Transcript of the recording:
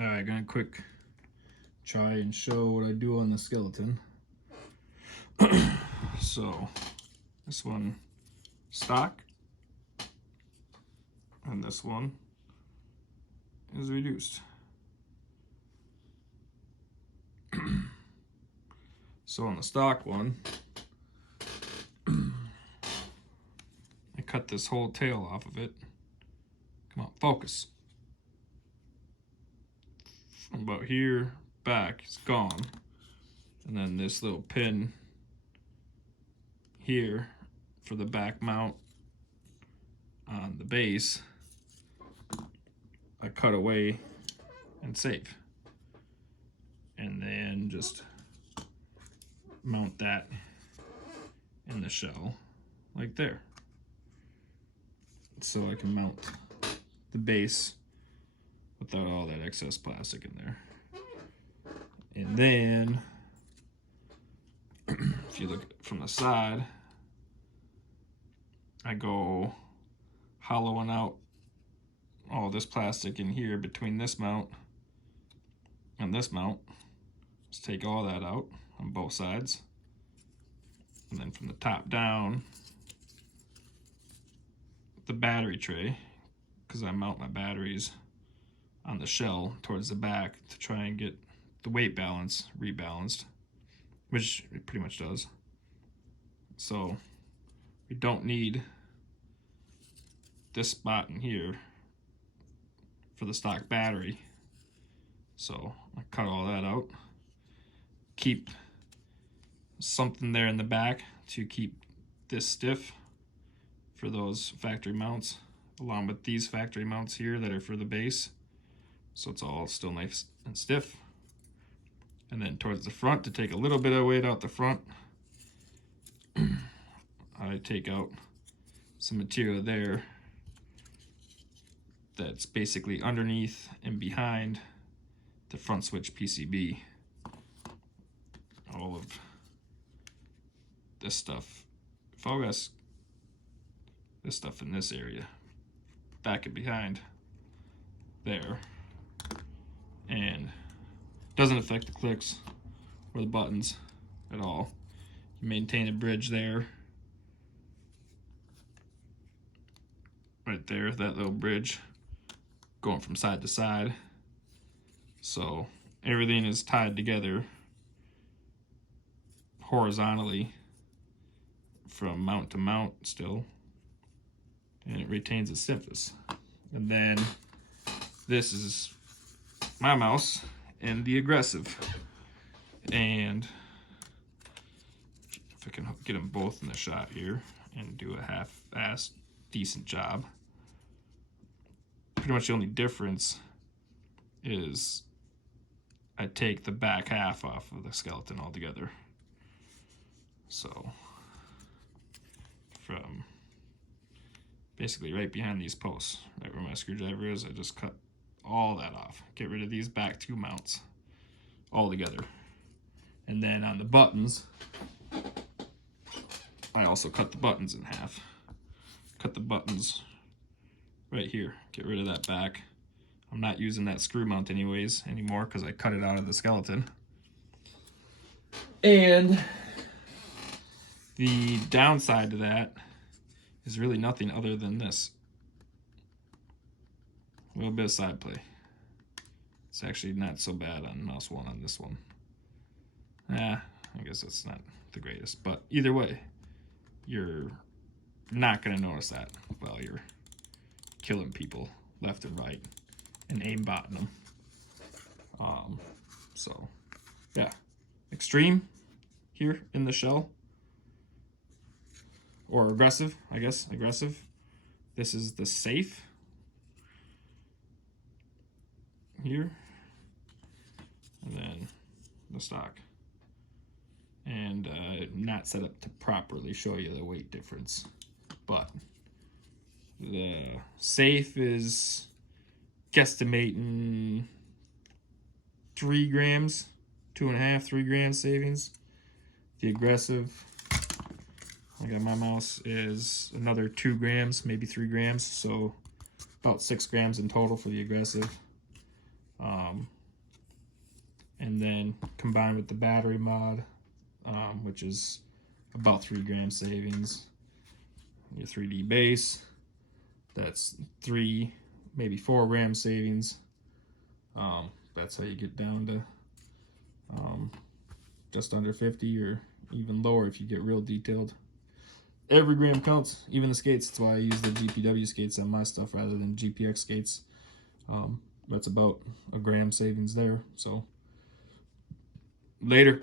Alright, gonna quick try and show what I do on the skeleton. So, this one stock, and this one is reduced. So on the stock one, I cut this whole tail off of it. Come on, focus. From about here back, it's gone. And then this little pin here for the back mount on the base, I cut away and save. And then just mount that in the shell like there. So I can mount the base without all that excess plastic in there. And then if you look from the side, I go hollowing out all this plastic in here between this mount and this mount. Just take all that out on both sides. And then from the top down, the battery tray, because I mount my batteries on the shell towards the back to try and get the weight balance rebalanced, which it pretty much does. So we don't need this spot in here for the stock battery. So I cut all that out. Keep something there in the back to keep this stiff for those factory mounts, along with these factory mounts here that are for the base. So it's all still nice and stiff. And then towards the front, to take a little bit of weight out the front, I take out some material there that's basically underneath and behind the front switch PCB. All of this stuff, focus this stuff in this area, back and behind there, and doesn't affect the clicks or the buttons at all. You maintain a bridge there, right there, that little bridge going from side to side. So everything is tied together horizontally from mount to mount still, and it retains its stiffness. And then this is my mouse and the aggressive, and if I can get them both in the shot here and do a half-assed decent job, pretty much the only difference is I take the back half off of the skeleton altogether. So from basically right behind these posts, right where my screwdriver is, I just cut all that off. Get rid of these back two mounts altogether. And then on the buttons, I also cut the buttons in half. Cut the buttons right here. Get rid of that back. I'm not using that screw mount anymore because I cut it out of the skeleton. And the downside to that is really nothing other than this. A little bit of side play. It's actually not so bad on mouse one on this one. I guess that's not the greatest, but either way, you're not gonna notice that while you're killing people left and right and aimbotting them. So yeah, extreme here in the shell, or aggressive, I guess, aggressive. This is the safe here, and then the stock. And not set up to properly show you the weight difference, but the safe is guesstimating 3 grams, 2.5, 3 grams savings. The aggressive, I got my mouse, is another 2 grams, maybe 3 grams, so about 6 grams in total for the aggressive. And then combined with the battery mod, which is about 3 gram savings. Your 3D base, that's 3, maybe 4 gram savings. That's how you get down to just under 50, or even lower if you get real detailed. Every gram counts, even the skates. That's why I use the GPW skates on my stuff rather than GPX skates. That's about a gram savings there. So later.